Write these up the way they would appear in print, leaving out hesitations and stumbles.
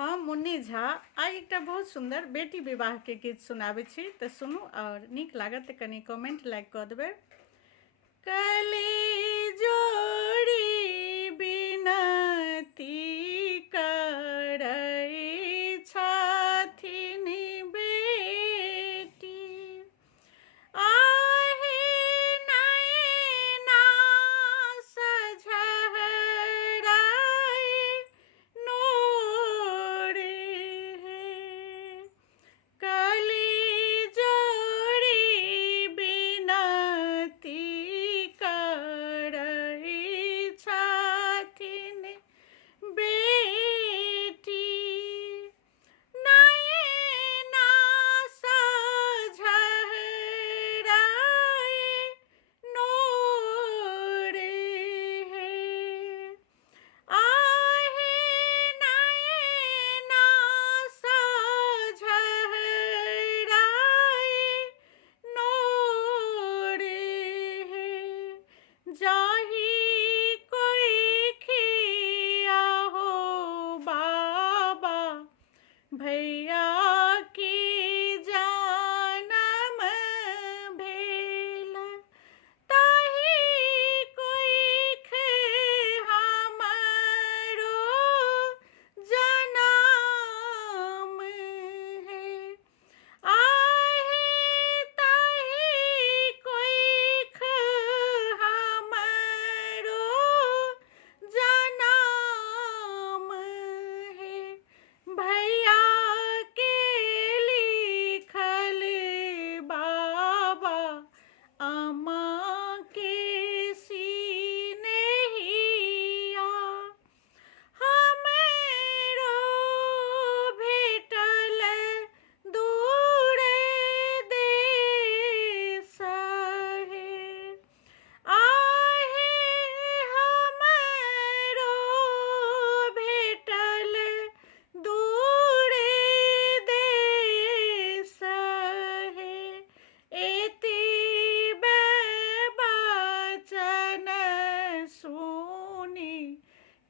हम मुन्नी झा आइ एकटा बहुत सुंदर बेटी विवाह के गीत सुनाबै छी तऽ सुनू और नीक लागत तऽ कनि कमेंट लाइक कऽ देबै। कली जोड़ी बिनती करै छथिन बेटी, आहे नैना सझराइ नोर हे। कली जोड़ी बिनती करै छथिन बेटी, नैना सझराइ नोर हे। आहे नैना सझराइ नोर हे। जाहि कोइ खिया हो बाबा भैया की जानम भेल, ताहि कोइख हमरो जनम हे। आहे ताहि कोइख हमरो जनम हे। भैया के लिखल बाबा अम्मा के सिनहिया, हमरो भेटल दूर देश हे। आहे हमरो भेटल दूर देश हे। एति बचन सुनी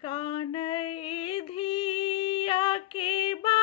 कानै धिया के बा